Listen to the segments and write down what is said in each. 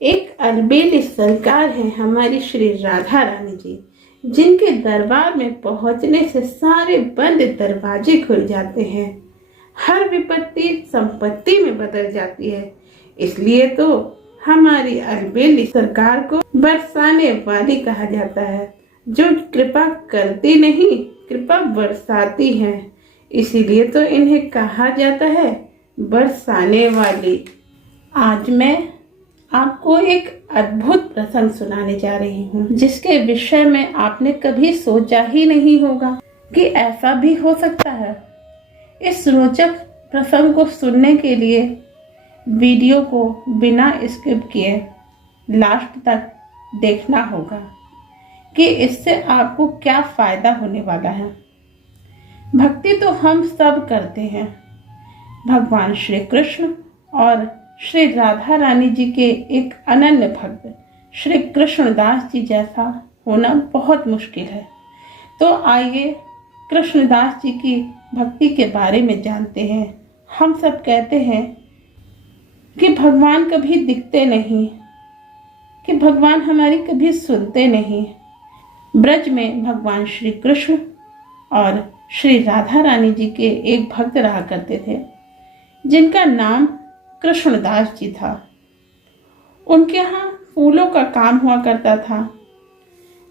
एक अलबेली सरकार है हमारी श्री राधा रानी जी, जिनके दरबार में पहुंचने से सारे बंद दरवाजे खुल जाते हैं। हर विपत्ति संपत्ति में बदल जाती है। इसलिए तो हमारी अलबेली सरकार को बरसाने वाली कहा जाता है, जो कृपा करती नहीं कृपा बरसाती है। इसीलिए तो इन्हें कहा जाता है बरसाने वाली। आज मैं आपको एक अद्भुत प्रसंग सुनाने जा रही हूँ, जिसके विषय में आपने कभी सोचा ही नहीं होगा कि ऐसा भी हो सकता है। इस रोचक प्रसंग को सुनने के लिए वीडियो को बिना स्किप किए लास्ट तक देखना होगा कि इससे आपको क्या फायदा होने वाला है। भक्ति तो हम सब करते हैं। भगवान श्री कृष्ण और श्री राधा रानी जी के एक अनन्य भक्त श्री कृष्णदास जी जैसा होना बहुत मुश्किल है। तो आइए कृष्णदास जी की भक्ति के बारे में जानते हैं। हम सब कहते हैं कि भगवान कभी दिखते नहीं, कि भगवान हमारी कभी सुनते नहीं। ब्रज में भगवान श्री कृष्ण और श्री राधा रानी जी के एक भक्त रहा करते थे, जिनका नाम कृष्णदास जी था। उनके यहाँ फूलों का काम हुआ करता था।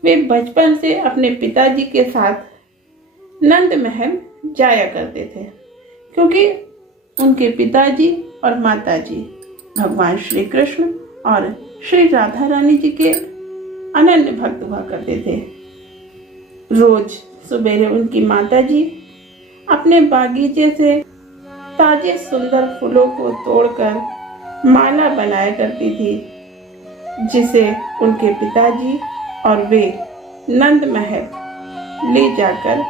वे बचपन से अपने पिताजी के साथ नंद महल जाया करते थे, क्योंकि उनके पिताजी और माताजी भगवान श्री कृष्ण और श्री राधा रानी जी के अनन्य भक्त हुआ करते थे। रोज सुबह उनकी माताजी अपने बागीचे से ताजे सुंदर फूलों को तोड़कर माला बनाया करती थी, जिसे उनके पिताजी और वे नंद महल ले जाकर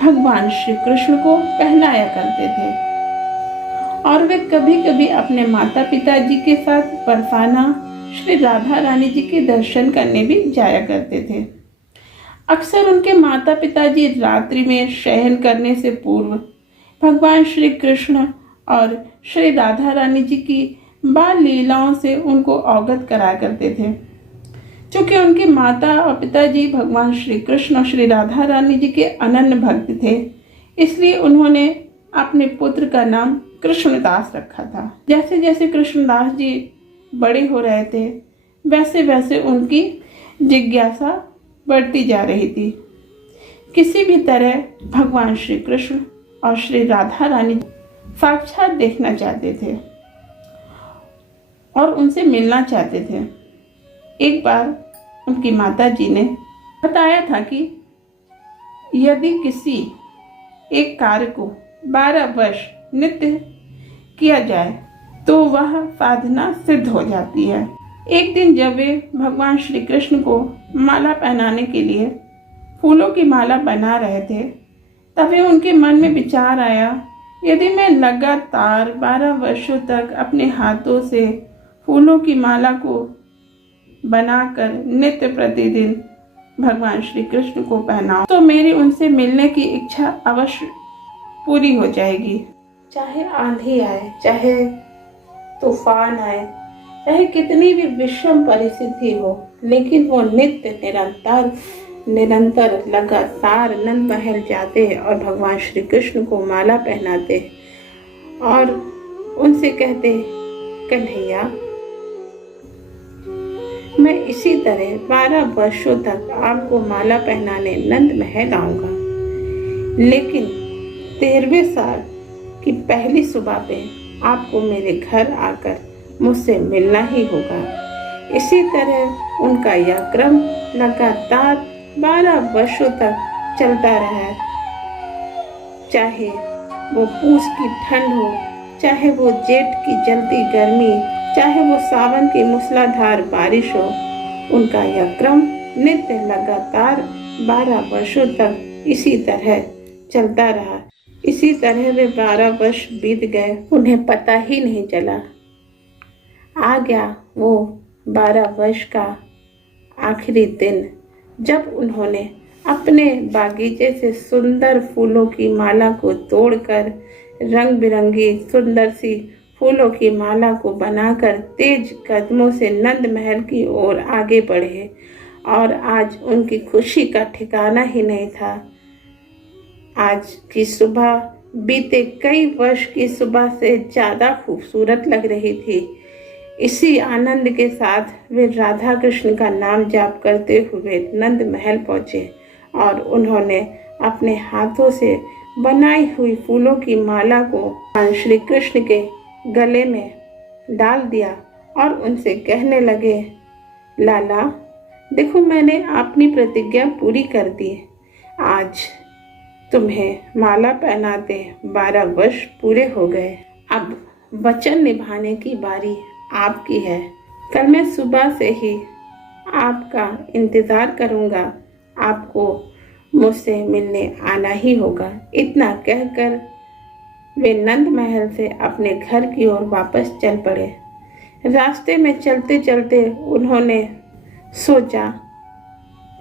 भगवान श्री कृष्ण को पहनाया करते थे। और वे कभी कभी अपने माता पिताजी के साथ बरसाना श्री राधा रानी जी के दर्शन करने भी जाया करते थे। अक्सर उनके माता पिताजी रात्रि में शयन करने से पूर्व भगवान श्री कृष्ण और श्री राधा रानी जी की बाल लीलाओं से उनको अवगत कराया करते थे। चूंकि उनके माता और पिताजी भगवान श्री कृष्ण और श्री राधा रानी जी के अनन्य भक्त थे, इसलिए उन्होंने अपने पुत्र का नाम कृष्णदास रखा था। जैसे जैसे कृष्णदास जी बड़े हो रहे थे, वैसे वैसे उनकी जिज्ञासा बढ़ती जा रही थी। किसी भी तरह भगवान श्री कृष्ण और श्री राधा रानी साक्षात देखना चाहते थे और उनसे मिलना चाहते थे। एक बार उनकी माता जी ने बताया था कि यदि किसी एक कार्य को 12 वर्ष नित्य किया जाए तो वह साधना सिद्ध हो जाती है। एक दिन जब वे भगवान श्री कृष्ण को माला पहनाने के लिए फूलों की माला बना रहे थे, तभी उनके मन में विचार आया, यदि मैं लगातार 12 वर्षों तक अपने हाथों से फूलों की माला को बनाकर नित्य प्रतिदिन भगवान श्री कृष्ण को पहनाऊं, तो मेरी उनसे मिलने की इच्छा अवश्य पूरी हो जाएगी। चाहे आंधी आए, चाहे तूफान आए, चाहे कितनी भी विषम परिस्थिति हो, लेकिन वो नित्य निरंतर लगातार नंद महल जाते हैं और भगवान श्री कृष्ण को माला पहनाते और उनसे कहते, कन्हैया मैं इसी तरह 12 वर्षों तक आपको माला पहनाने नंद महल आऊंगा, लेकिन 13वें साल की पहली सुबह पे आपको मेरे घर आकर मुझसे मिलना ही होगा। इसी तरह उनका यह क्रम लगातार 12 वर्षों तक चलता रहा। चाहे वो पूस की ठंड हो, चाहे वो जेठ की जलती गर्मी, चाहे वो सावन की मूसलाधार बारिश हो, उनका यह क्रम नित्य लगातार 12 वर्षों तक इसी तरह चलता रहा। इसी तरह वे 12 वर्ष बीत गए, उन्हें पता ही नहीं चला। आ गया वो 12 वर्ष का आखिरी दिन, जब उन्होंने अपने बागीचे से सुंदर फूलों की माला को तोड़कर रंग बिरंगी सुंदर सी फूलों की माला को बनाकर तेज कदमों से नंद महल की ओर आगे बढ़े और आज उनकी खुशी का ठिकाना ही नहीं था। आज की सुबह बीते कई वर्ष की सुबह से ज़्यादा खूबसूरत लग रही थी। इसी आनंद के साथ वे राधा कृष्ण का नाम जाप करते हुए नंद महल पहुँचे और उन्होंने अपने हाथों से बनाई हुई फूलों की माला को श्री कृष्ण के गले में डाल दिया और उनसे कहने लगे, लाला देखो, मैंने अपनी प्रतिज्ञा पूरी कर दी। आज तुम्हें माला पहनाते 12 वर्ष पूरे हो गए। अब वचन निभाने की बारी आपकी है। कल मैं सुबह से ही आपका इंतज़ार करूँगा। आपको मुझसे मिलने आना ही होगा। इतना कहकर वे नंद महल से अपने घर की ओर वापस चल पड़े। रास्ते में चलते चलते उन्होंने सोचा,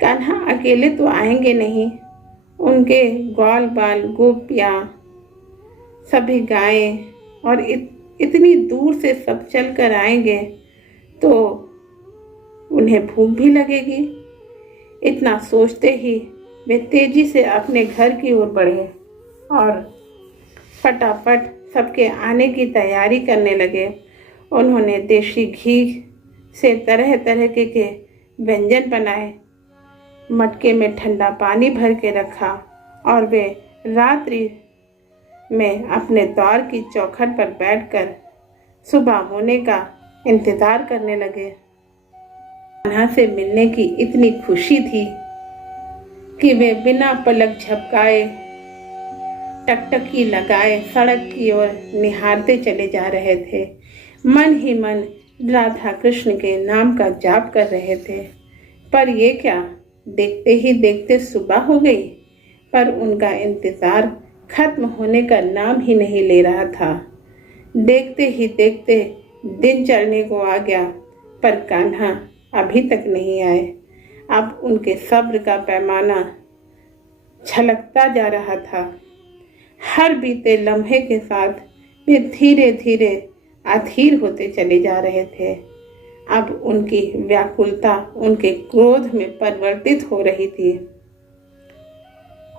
कान्हा अकेले तो आएंगे नहीं। उनके ग्वाल बाल गोपियाँ, सभी गायें और इतनी दूर से सब चल कर आएंगे तो उन्हें भूख भी लगेगी। इतना सोचते ही वे तेजी से अपने घर की ओर बढ़े और फटाफट सबके आने की तैयारी करने लगे। उन्होंने देसी घी से तरह तरह के व्यंजन बनाए, मटके में ठंडा पानी भर के रखा और वे रात्रि में अपने द्वार की चौखट पर बैठकर सुबह होने का इंतज़ार करने लगे। कान्हा से मिलने की इतनी खुशी थी कि वे बिना पलक झपकाए, टकटकी लगाए सड़क की ओर निहारते चले जा रहे थे। मन ही मन राधा कृष्ण के नाम का जाप कर रहे थे। पर ये क्या, देखते ही देखते सुबह हो गई, पर उनका इंतज़ार खत्म होने का नाम ही नहीं ले रहा था। देखते ही देखते दिन चढ़ने को आ गया, पर कान्हा अभी तक नहीं आए। अब उनके सब्र का पैमाना छलकता जा रहा था। हर बीते लम्हे के साथ वे धीरे धीरे अधीर होते चले जा रहे थे। अब उनकी व्याकुलता उनके क्रोध में परिवर्तित हो रही थी।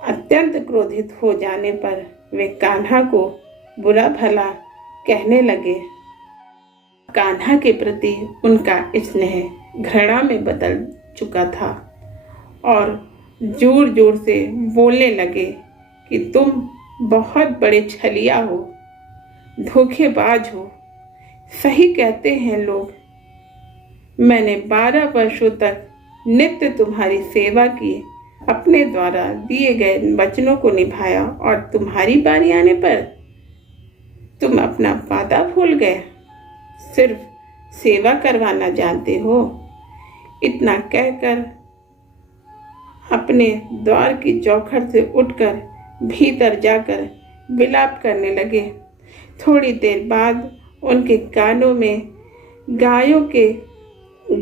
अत्यंत क्रोधित हो जाने पर वे कान्हा को बुरा भला कहने लगे। कान्हा के प्रति उनका स्नेह घृणा में बदल चुका था और जोर जोर से बोलने लगे कि तुम बहुत बड़े छलिया हो, धोखेबाज हो। सही कहते हैं लोग। मैंने 12 वर्षों तक नित्य तुम्हारी सेवा की, अपने द्वारा दिए गए वचनों को निभाया और तुम्हारी बारी आने पर तुम अपना वादा भूल गए। सिर्फ सेवा करवाना जानते हो। इतना कहकर अपने द्वार की चौखट से उठकर भीतर जाकर विलाप करने लगे। थोड़ी देर बाद उनके कानों में गायों के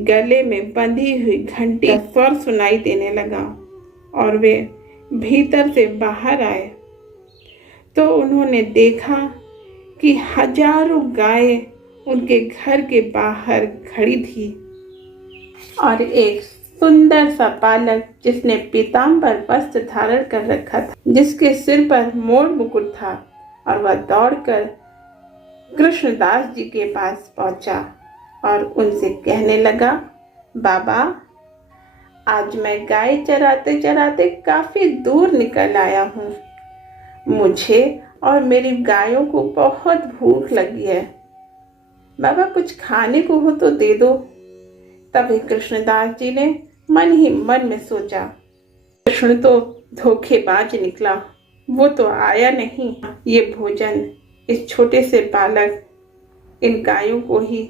गले में बंधी हुई घंटी का स्वर सुनाई देने लगा और वे भीतर से बाहर आए तो उन्होंने देखा कि हजारों गायें उनके घर के बाहर खड़ी थी और एक सुंदर सा बालक जिसने पीतांबर वस्त्र धारण कर रखा था, जिसके सिर पर मोर मुकुट था, और वह दौड़कर कृष्णदास जी के पास पहुंचा और उनसे कहने लगा, बाबा आज मैं गाय चराते चराते काफी दूर निकल आया हूँ। मुझे और मेरी गायों को बहुत भूख लगी है। बाबा कुछ खाने को हो तो दे दो। तभी कृष्णदास जी ने मन ही मन में सोचा, कृष्ण तो धोखेबाज निकला, वो तो आया नहीं। ये भोजन इस छोटे से बालक, इन गायों को ही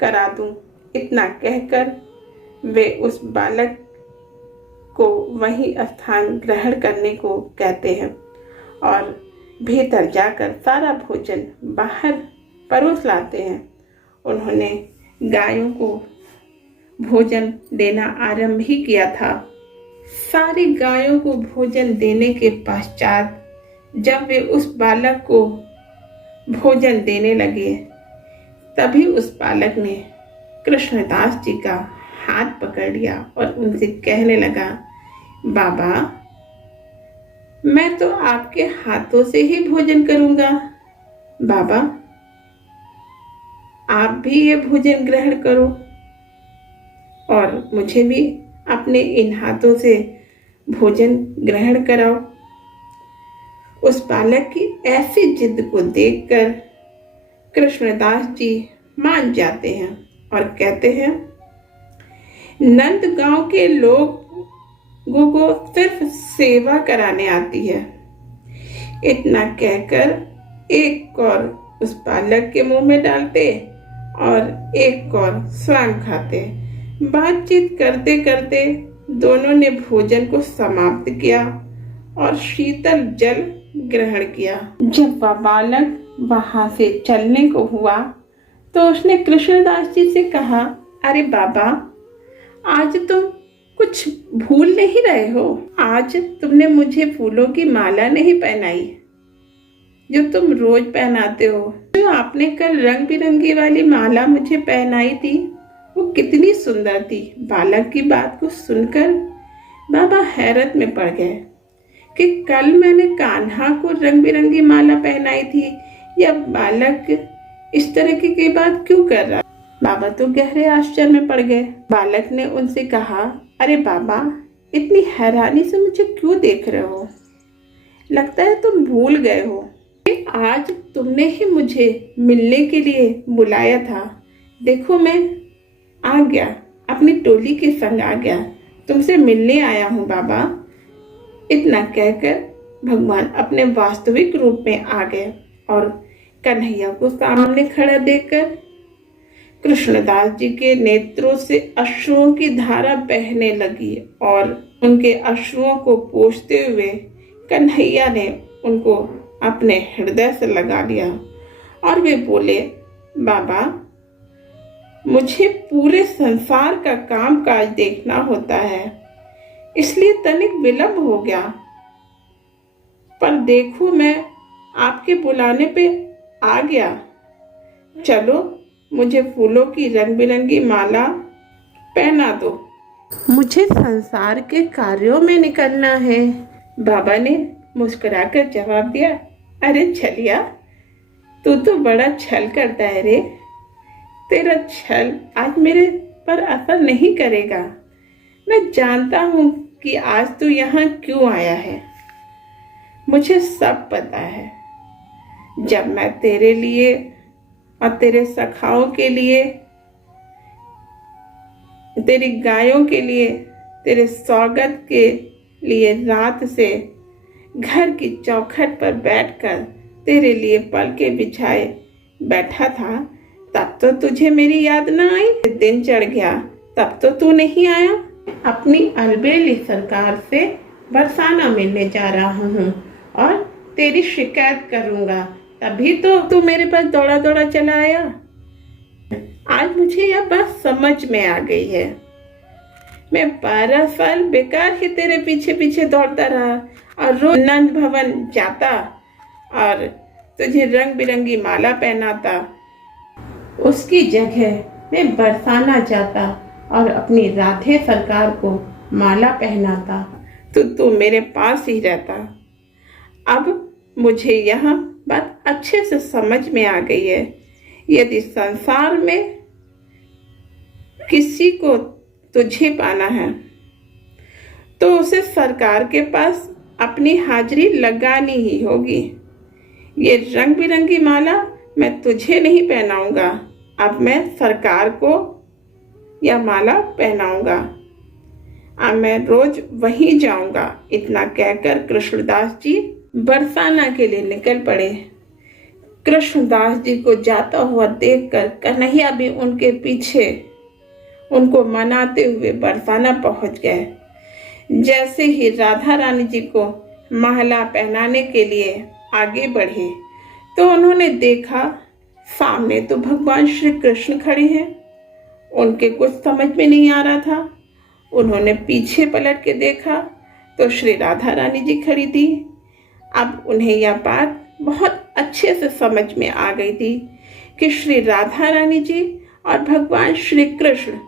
करा दूं। इतना कहकर वे उस बालक को वही स्थान ग्रहण करने को कहते हैं और भीतर जाकर सारा भोजन बाहर परोस लाते हैं। उन्होंने गायों को भोजन देना आरंभ ही किया था। सारी गायों को भोजन देने के पश्चात जब वे उस बालक को भोजन देने लगे। तभी उस बालक ने कृष्णदास जी का हाथ पकड़ लिया और उनसे कहने लगा, बाबा, मैं तो आपके हाथों से ही भोजन करूंगा। बाबा, आप भी ये भोजन ग्रहण करो और मुझे भी अपने इन हाथों से भोजन ग्रहण कराओ। उस बालक की ऐसी जिद को देखकर कृष्णदास जी मान जाते हैं और कहते हैं, नंद गांव के लोगों को सिर्फ सेवा कराने आती है। इतना कहकर एक कौर उस बालक के मुंह में डालते और एक कौर स्वयं खाते। बातचीत करते करते दोनों ने भोजन को समाप्त किया और शीतल जल ग्रहण किया। जब वह बालक वहां से चलने को हुआ तो उसने कृष्णदास जी से कहा, अरे बाबा, आज तुम कुछ भूल नहीं रहे हो? आज तुमने मुझे फूलों की माला नहीं पहनाई जो तुम रोज पहनाते हो। जो आपने कल रंग बिरंगी वाली माला मुझे पहनाई थी वो कितनी सुंदर थी। बालक की बात को सुनकर बाबा हैरत में पड़ गए कि कल मैंने कान्हा को रंग बिरंगी माला पहनाई थी, या बालक इस तरह की बात क्यों कर रहा। बाबा तो गहरे आश्चर्य में पड़ गए। बालक ने उनसे कहा, अरे बाबा, इतनी हैरानी से मुझे क्यों देख रहे हो? लगता है तुम भूल गए हो। आज तुमने ही मुझे मिलने के लिए बुलाया था। देखो, मैं आ गया, अपनी टोली के संग आ गया, तुमसे मिलने आया हूँ बाबा। इतना कहकर भगवान अपने वास्तविक रूप में आ गए और कन्हैया को सामने खड़ा देखकर कृष्णदास जी के नेत्रों से अश्रुओं की धारा बहने लगी और उनके अश्रुओं को पोंछते हुए कन्हैया ने उनको अपने हृदय से लगा लिया और वे बोले, बाबा, मुझे पूरे संसार का काम काज देखना होता है, इसलिए तनिक विलंब हो गया, पर देखो मैं आपके बुलाने पे आ गया। चलो, मुझे फूलों की रंग बिरंगी माला पहना दो, मुझे संसार के कार्यों में निकलना है। बाबा ने मुस्कुराकर जवाब दिया, अरे छलिया, तू तो बड़ा छल करता है रे। तेरा छल आज मेरे पर असर नहीं करेगा। मैं जानता हूँ कि आज तू यहाँ क्यों आया है। मुझे सब पता है। जब मैं तेरे लिए और तेरे सखाओं के लिए, तेरी गायों के लिए, तेरे स्वागत के लिए रात से घर की चौखट पर बैठकर तेरे लिए पलके बिछाए बैठा था, तब तो तुझे मेरी याद ना आई। दिन चढ़ गया तब तो तू नहीं आया। अपनी अलबेली सरकार से बरसाना मिलने जा रहा हूँ और तेरी शिकायत करूंगा, तभी तो तू मेरे पास दौड़ा दौड़ा चला आया। आज मुझे यह बात समझ में आ गई है। मैं 12 साल बेकार ही तेरे पीछे पीछे दौड़ता रहा और रोज नंद भवन जाता और तुझे रंग बिरंगी माला पहनाता। उसकी जगह मैं बरसाना जाता और अपनी राधे सरकार को माला पहनाता तो तू मेरे पास ही रहता। अब मुझे यह बात अच्छे से समझ में आ गई है। यदि संसार में किसी को तुझे पाना है तो उसे सरकार के पास अपनी हाजिरी लगानी ही होगी। ये रंग बिरंगी माला मैं तुझे नहीं पहनाऊंगा, अब मैं सरकार को यह माला पहनाऊंगा। अब मैं रोज वहीं जाऊंगा। इतना कहकर कृष्णदास जी बरसाना के लिए निकल पड़े। कृष्णदास जी को जाता हुआ देखकर कन्हैया भी उनके पीछे उनको मनाते हुए बरसाना पहुंच गए। जैसे ही राधा रानी जी को माला पहनाने के लिए आगे बढ़े तो उन्होंने देखा सामने तो भगवान श्री कृष्ण खड़े हैं। उनके कुछ समझ में नहीं आ रहा था। उन्होंने पीछे पलट के देखा तो श्री राधा रानी जी खड़ी थी। अब उन्हें यह बात बहुत अच्छे से समझ में आ गई थी कि श्री राधा रानी जी और भगवान श्री कृष्ण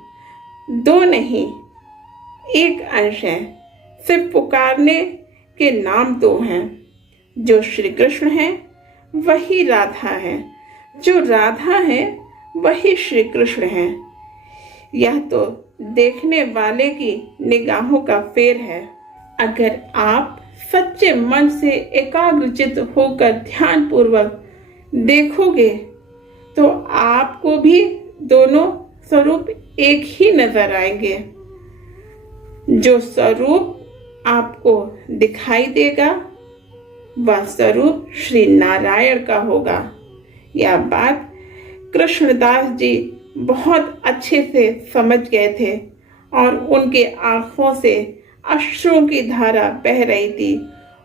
दो नहीं, एक अंश है। सिर्फ पुकारने के नाम दो हैं। जो श्री कृष्ण है वही राधा है, जो राधा है वही श्री कृष्ण है। यह तो देखने वाले की निगाहों का फेर है। अगर आप सच्चे मन से एकाग्रचित होकर ध्यान पूर्वक देखोगे तो आपको भी दोनों स्वरूप एक ही नजर आएंगे। जो स्वरूप आपको दिखाई देगा वह स्वरूप श्री नारायण का होगा। यह बात कृष्णदास जी बहुत अच्छे से समझ गए थे और उनके आंखों से अश्रुओं की धारा बह रही थी।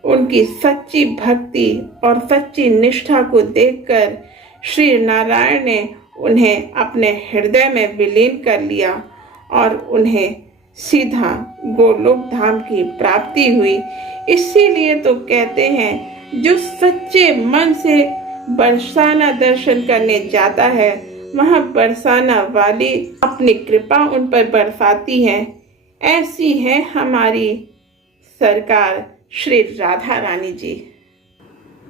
उनकी सच्ची भक्ति और सच्ची निष्ठा को देखकर श्री नारायण ने उन्हें अपने हृदय में विलीन कर लिया और उन्हें सीधा गोलोक धाम की प्राप्ति हुई। इसीलिए तो कहते हैं जो सच्चे मन से बरसाना दर्शन करने जाता है वहां बरसाना वाली अपनी कृपा उन पर बरसाती है। ऐसी है हमारी सरकार श्री राधा रानी जी।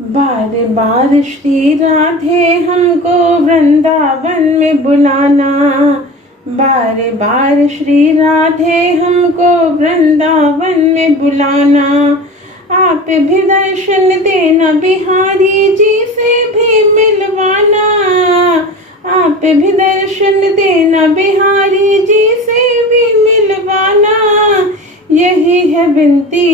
बार बार श्री राधे हमको वृंदावन में बुलाना, बार बार श्री राधे हमको वृंदावन में बुलाना। आप भी दर्शन देना बिहारी जी से भी मिलवाना, आप भी दर्शन देना बिहारी जी से भी मिलवाना। यही है विनती,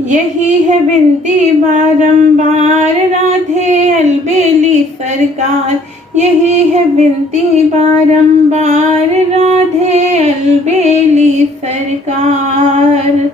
यही है विनती बारंबार राधे अलबेली सरकार। यही है विनती बारंबार राधे अलबेली सरकार।